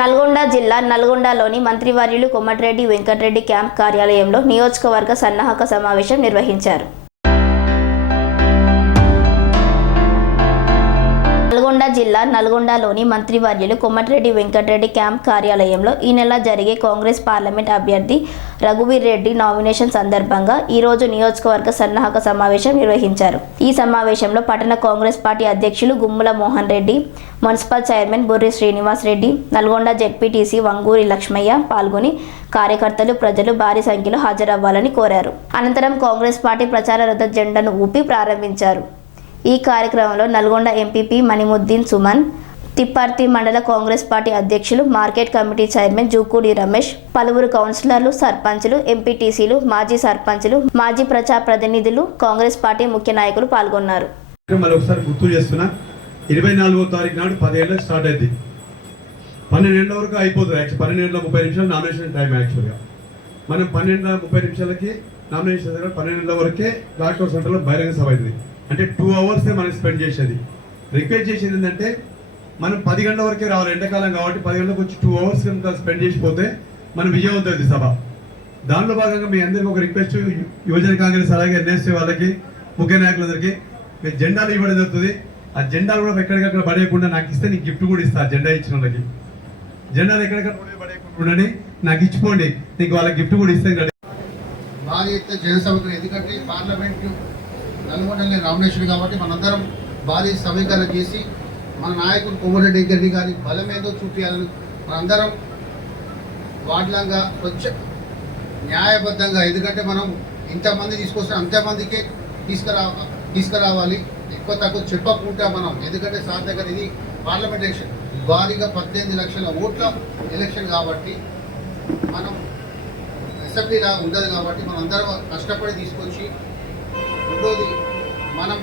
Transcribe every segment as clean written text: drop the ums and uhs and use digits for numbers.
నల్గొండ జిల్లా నల్గొండలోని మంత్రివర్యులు కోమటిరెడ్డి వెంకటరెడ్డి క్యాంప్ కార్యాలయంలో నియోజకవర్గ సన్నాహక సమావేశం నిర్వహించారు. నల్గొండ జిల్లా నల్గొండలోని మంత్రివర్యులు కోమటిరెడ్డి వెంకటరెడ్డి క్యాంప్ కార్యాలయంలో ఈ నెల జరిగే కాంగ్రెస్ పార్లమెంట్ అభ్యర్థి రఘువీర్ రెడ్డి నామినేషన్ సందర్భంగా ఈరోజు నియోజకవర్గ సన్నాహక సమావేశం నిర్వహించారు. ఈ సమావేశంలో పట్టణ కాంగ్రెస్ పార్టీ అధ్యక్షులు Gummala Mohan Reddy, municipal chairman Burri Srinivas Reddy, Nalgonda ZPTC Vanguri Lakshmaiah పాల్గొని కార్యకర్తలు, ప్రజలు భారీ సంఖ్యలో హాజరవ్వాలని కోరారు. అనంతరం కాంగ్రెస్ పార్టీ ప్రచార రథ జెండాను ఊపి ప్రారంభించారు. ఈ కార్యక్రమంలో నల్గొండ ఎంపీపీ మణిముద్దీన్ సుమన్, తిప్పర్తి మండల కాంగ్రెస్ పార్టీ అధ్యక్షులు, మార్కెట్ కమిటీ చైర్మన్ జూకూడి రమేష్, పలువురు కౌన్సిలర్లు, సర్పంచులు, ఎంపీటీసీలు, మాజీ సర్పంచులు, మాజీ ప్రజా ప్రతినిధులు, కాంగ్రెస్ పార్టీ ముఖ్య నాయకులు పాల్గొన్నారు. మరొకసారి గుర్తు చేస్తున్నా, 24వ తారీఖు నాడు 10 ఏళ్ళకి స్టార్ట్ అయింది. 12 ఏళ్ళ వరకు అయిపోతుంది. 12:30 నామినేషన్ టైం. యాక్చువల్గా మనం 12:30 నామినేషన్ 12 ఏళ్ళ వరకే డాక్టర్ సెంటర్లో బహిరంగ సభ అయింది. అంటే 2 అవర్సే మనం స్పెండ్ చేసేది. రిక్వెస్ట్ చేసేది ఏంటంటే మనం 10 గంటల వరకే రావాలి, ఎండాకాలం కాబట్టి 10 గంటలకు వచ్చి 2 అవర్స్ కనుక స్పెండ్ చేసిపోతే మనం విజయవంతమైంది సభ. దానిలో భాగంగా మీ అందరికీ ఒక రిక్వెస్ట్, యువజన కాంగ్రెస్ అలాగే ఎన్ఎస్సీ వాళ్ళకి, ముఖ్య నాయకులందరికీ మీరు జెండాలు ఇవ్వడం జరుగుతుంది. ఆ జెండాలు కూడా ఎక్కడికక్కడ పడేయకుండా నాకు ఇస్తే నీకు గిఫ్ట్ కూడా ఇస్తా. జెండా ఇచ్చిన వాళ్ళకి జెండాలు ఎక్కడికక్కడ పడేయకుండా నాకు ఇచ్చిపోండి, నీకు వాళ్ళకి గిఫ్ట్ కూడా ఇస్తాను. భారీ ఎత్తున జనసభకు, ఎందుకంటే పార్లమెంట్ నల్గొండలో నామినేషన్ కాబట్టి మనందరం భారీ సమీకరణ చేసి మన నాయకుడు కోమటిరెడ్డి వెంకటరెడ్డి గారి బలం ఏదో చూపించాలని మనందరం వాటిలాగా కొంచెం న్యాయబద్ధంగా, ఎందుకంటే మనం ఇంతమంది తీసుకొస్తే అంతమందికే తీసుకురావాలి. ఎక్కువ తక్కువ చెప్పకుండా మనం, ఎందుకంటే సార్ దగ్గర ఇది పార్లమెంట్ ఎలక్షన్, భారీగా 18 లక్షల ఓట్ల ఎలక్షన్ కాబట్టి మనం అసెంబ్లీలా ఉండదు కాబట్టి మనందరం కష్టపడి తీసుకొచ్చి, రెండోది మనం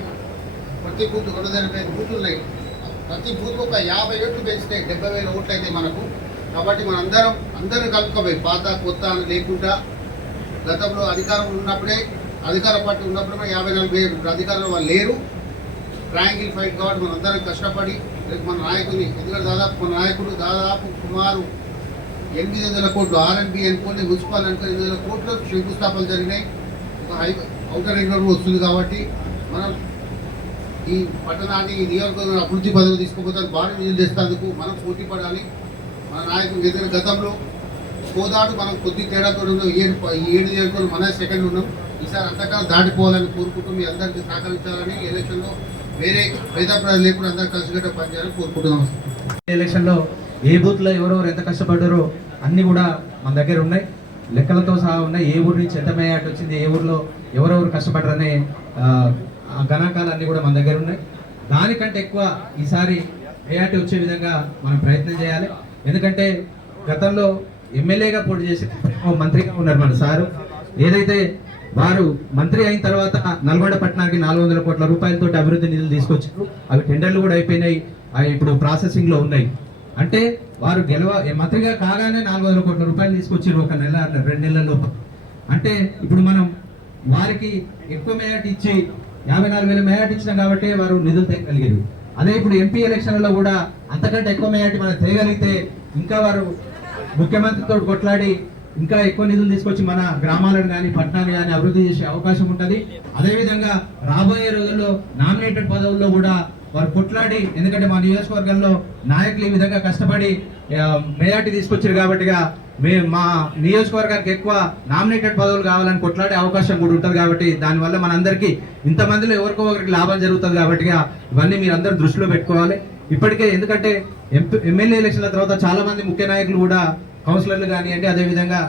ప్రతి బూత్ 280 బూతులు ఉన్నాయి. ప్రతి బూత్ ఒక 50 ఓట్లు పెంచితే 70,000 ఓట్లు అయితే మనకు. కాబట్టి అందరూ కలుపుకోవాలి, పాత కొత్త అని లేకుండా. గతంలో అధికారం ఉన్నప్పుడే, అధికార పార్టీ ఉన్నప్పుడు 54 అధికారంలో వాళ్ళు లేరు. ట్రయాంగిల్ ఫైట్ కాబట్టి మనందరం కష్టపడి మన నాయకుని, ఎందుకంటే మన నాయకుడు దాదాపు సుమారు 800 కోట్లు ఆర్ఎన్బి అనుకోండి, మున్సిపల్ అనుకోని 800 కోట్లు శంకుస్థాపనలు జరిగినాయి. ఒక ఔటర్ రింగ్ రోడ్ వస్తుంది కాబట్టి మనం ఈ పట్టణాన్ని, ఈ నియోజకవర్గం అభివృద్ధి పదవి తీసుకోపోతే భారీ నిధులు చేసేందుకు మనం పోటీ పడాలి. మన నాయకులు ఎందుకంటే గతంలో కోదాడు మనం కొద్ది తేడాతో ఉన్నాం. 7 నియోజకవర్గం మన సెకండ్ ఉన్నాం. ఈసారి అంతకాలం దాటిపోవాలని కోరుకుంటూ మీ అందరికీ సహకరించాలని, ఎలక్షన్లో వేరే భేదాభిప్రాయాలు లేకుండా అందరూ కలిసికట్టుగా పనిచేయాలని కోరుకుంటున్నాం. ఎలక్షన్లో ఏ బూత్లో ఎవరెవరు ఎంత కష్టపడ్డారో అన్నీ కూడా మన దగ్గర ఉన్నాయి, లెక్కలతో సహా ఉన్నాయి. ఏ ఊరి నుంచి ఎంత మేయాట వచ్చింది, ఏ ఊర్లో ఎవరెవరు కష్టపడ్డారనే గణాంకాలన్నీ కూడా మన దగ్గర ఉన్నాయి. దానికంటే ఎక్కువ ఈసారి మేయాటి వచ్చే విధంగా మనం ప్రయత్నం చేయాలి. ఎందుకంటే గతంలో ఎమ్మెల్యేగా పోటీ చేసి మంత్రిగా ఉన్నారు మన సారు. ఏదైతే వారు మంత్రి అయిన తర్వాత నల్గొండ పట్టణానికి 400 కోట్ల రూపాయలతో అభివృద్ధి నిధులు తీసుకొచ్చారు. అవి టెండర్లు కూడా అయిపోయినాయి, అవి ఇప్పుడు ప్రాసెసింగ్లో ఉన్నాయి. అంటే వారు మంత్రిగా కాగానే 400 కోట్ల రూపాయలు తీసుకొచ్చారు ఒక నెల 2 నెలల లోపు. అంటే ఇప్పుడు మనం వారికి ఎక్కువ మేయాటి ఇచ్చి 54,000 మేయాటి ఇచ్చినాం కాబట్టి వారు నిధులు తేగలిగారు. అదే ఇప్పుడు ఎంపీ ఎలక్షన్లలో కూడా అంతకంటే ఎక్కువ మేయాటి మనం తేగలిగితే ఇంకా వారు ముఖ్యమంత్రితో కొట్లాడి ఇంకా ఎక్కువ నిధులు తీసుకొచ్చి మన గ్రామాలను కానీ పట్టణాన్ని కానీ అభివృద్ధి చేసే అవకాశం ఉంటుంది. అదేవిధంగా రాబోయే రోజుల్లో నామినేటెడ్ పదవుల్లో కూడా వారు కొట్లాడి, ఎందుకంటే మా నియోజకవర్గంలో నాయకులు ఈ విధంగా కష్టపడి మేయాటి తీసుకొచ్చారు కాబట్టి మా నియోజకవర్గానికి ఎక్కువ నామినేటెడ్ పదవులు కావాలని కొట్లాడే అవకాశం కూడా ఉంటుంది. కాబట్టి దానివల్ల మనందరికీ ఇంతమందిలో ఎవరికో ఒకరికి లాభం జరుగుతుంది. కాబట్టి ఇవన్నీ మీరు అందరూ దృష్టిలో పెట్టుకోవాలి ఇప్పటికే. ఎందుకంటే ఎమ్మెల్యే ఎలక్షన్ల తర్వాత చాలా మంది ముఖ్య నాయకులు కూడా, కౌన్సిలర్లు కానివ్వండి, అదేవిధంగా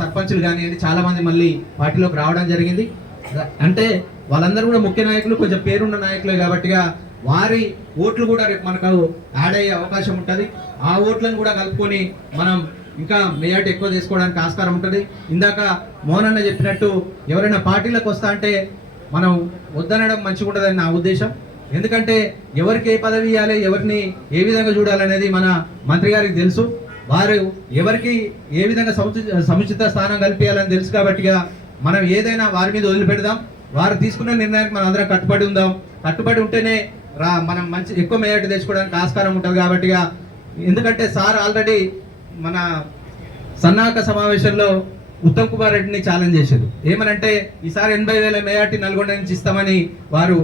సర్పంచులు కానివ్వండి, చాలా మంది మళ్ళీ పార్టీలోకి రావడం జరిగింది. అంటే వాళ్ళందరూ కూడా ముఖ్య నాయకులు, కొంచెం పేరున్న నాయకులే కాబట్టి వారి ఓట్లు కూడా రేపు మనకు యాడ్ అయ్యే అవకాశం ఉంటుంది. ఆ ఓట్లను కూడా కలుపుకొని మనం ఇంకా మేయాటి ఎక్కువ చేసుకోవడానికి ఆస్కారం ఉంటుంది. ఇందాక మోహనన్న చెప్పినట్టు ఎవరైనా పార్టీలకు వస్తా అంటే మనం వద్దనడం మంచిగా ఉంటుందని నా ఉద్దేశం. ఎందుకంటే ఎవరికి ఏ పదవి ఇవ్వాలి, ఎవరిని ఏ విధంగా చూడాలనేది మన మంత్రి గారికి తెలుసు. వారు ఎవరికి ఏ విధంగా సముచిత స్థానం కల్పించాలని తెలుసు. కాబట్టి మనం ఏదైనా వారి మీద వదిలిపెడదాం. వారు తీసుకున్న నిర్ణయానికి మనం అందరం కట్టుబడి ఉందాం. కట్టుబడి ఉంటేనే మనం మంచి ఎక్కువ మేయాటి తెచ్చుకోవడానికి ఆస్కారం ఉంటుంది. కాబట్టి ఎందుకంటే సార్ ఆల్రెడీ మన సన్నాహక సమావేశంలో ఉత్తమ్ కుమార్ రెడ్డిని ఛాలెంజ్ చేశారు. ఏమనంటే ఈసారి 80,000 మెజార్టీ నల్గొండ నుంచి ఇస్తామని వారు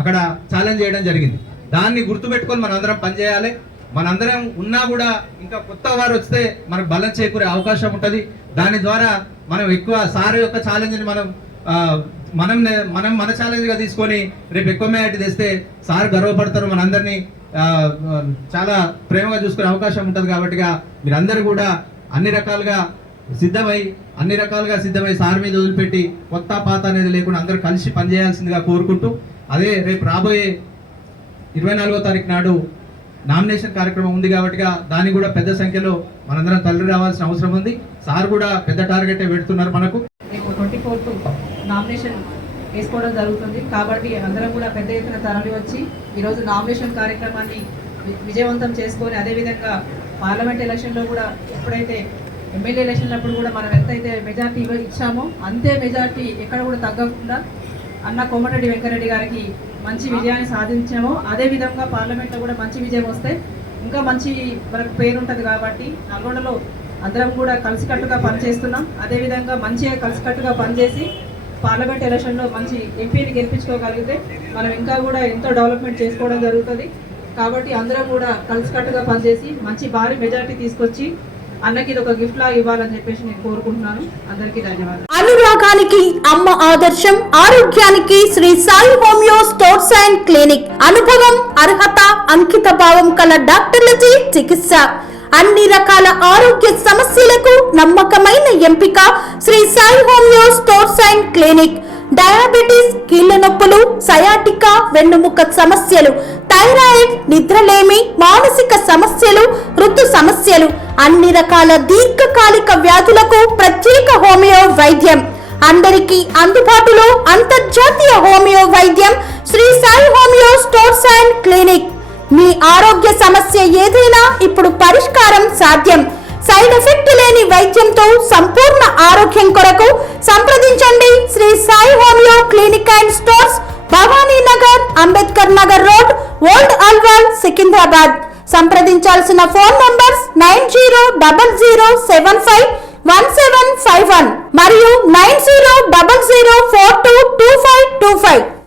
అక్కడ ఛాలెంజ్ చేయడం జరిగింది. దాన్ని గుర్తుపెట్టుకొని మనందరం పనిచేయాలి. మనందరం ఉన్నా కూడా ఇంకా కొత్త వారు వస్తే మనకు బలం చేకూరే అవకాశం ఉంటుంది. దాని ద్వారా మనం ఎక్కువ సార్ యొక్క ఛాలెంజ్ని మనం మన ఛాలెంజ్గా తీసుకొని రేపు ఎక్కువ మెజార్టీ తెస్తే సార్ గర్వపడతారు, మనందరినీ చాలా ప్రేమగా చూసుకునే అవకాశం ఉంటుంది. కాబట్టిగా మీరందరూ కూడా అన్ని రకాలుగా సిద్ధమై సార్ మీద వదిలిపెట్టి కొత్త పాత అనేది లేకుండా అందరూ కలిసి పనిచేయాల్సిందిగా కోరుకుంటూ, అదే రేపు రాబోయే 24వ తారీఖు నాడు నామినేషన్ కార్యక్రమం ఉంది కాబట్టిగా దాన్ని కూడా పెద్ద సంఖ్యలో మనందరం తల్లి రావాల్సిన అవసరం ఉంది. సార్ కూడా పెద్ద టార్గెటే పెడుతున్నారు మనకు. 24th నామినేషన్ వేసుకోవడం జరుగుతుంది కాబట్టి అందరం కూడా పెద్ద ఎత్తున తరలి వచ్చి ఈరోజు నామినేషన్ కార్యక్రమాన్ని విజయవంతం చేసుకొని, అదేవిధంగా పార్లమెంట్ ఎలక్షన్లో కూడా ఎప్పుడైతే ఎమ్మెల్యే ఎలక్షన్లప్పుడు కూడా మనం ఎంతైతే మెజార్టీ ఇచ్చామో అంతే మెజార్టీ ఎక్కడ కూడా తగ్గకుండా అన్న కోమటిరెడ్డి వెంకటరెడ్డి గారికి మంచి విజయాన్ని సాధించామో అదేవిధంగా పార్లమెంట్లో కూడా మంచి విజయం వస్తే ఇంకా మంచి మనకు పేరు ఉంటుంది. కాబట్టి నల్గొండలో అందరం కూడా కలిసికట్టుగా పనిచేస్తున్నాం. అదేవిధంగా మంచిగా కలిసికట్టుగా పనిచేసి పార్లమెంట్ ఎలక్షన్లో మంచి ఎంపీని గెలిపించుకోగలిగితే మనం ఇంకా కూడా ఎంతో డెవలప్మెంట్ చేసుకోవడం జరుగుతుంది. కాబట్టి అందరం కూడా కలిసికట్టుగా పనిచేసి మంచి భారీ మెజార్టీ తీసుకొచ్చి అన్నకి ఇది ఒక గిఫ్ట్ లా ఇవ్వాలని చెప్పేసి నేను కోరుకుంటున్నాను. అందరికీ ధన్యవాదాలు. అనురాగానికి అమ్మ ఆదర్శం, ఆరోగ్యానికి Sri Sai homeo stores and clinic. అనుభవం, అర్హత, అంకిత భావం కల డాక్టర్లచే చికిత్స. అన్ని రకాల ఆరోగ్య సమస్యలకు నమ్మకమైన ఎంపిక Sri Sai homeo stores and clinic. Diabetes, కీళ్ల నొప్పులు, సయాటికా, వెన్నుముక సమస్యలు, థైరాయిడ్, నిద్రలేమి, మానసిక సమస్యలు, ఋతు సమస్యలు, అన్ని రకాల దీర్ఘకాలిక వ్యాధులకు ప్రత్యేక హోమియో వైద్యం. అందరికీ అందుబాటులో అంతర్జాతీయ హోమియో వైద్యం Shri Sai homeo stores and clinic. మీ ఆరోగ్య సమస్య ఏదైనా ఇప్పుడు పరిష్కారం సాధ్యం. సైడ్ ఎఫెక్ట్ లేని వైద్యంతో సంపూర్ణ ఆరోగ్యం కొరకు సంప్రదించండి Shri Sai homeo clinic and stores, Bhavani Nagar, Ambedkar Nagar road, old Alwal, Secunderabad. సంప్రదించాల్సిన ఫోన్ నంబర్స్ 9000751751 మరియు 9000422525.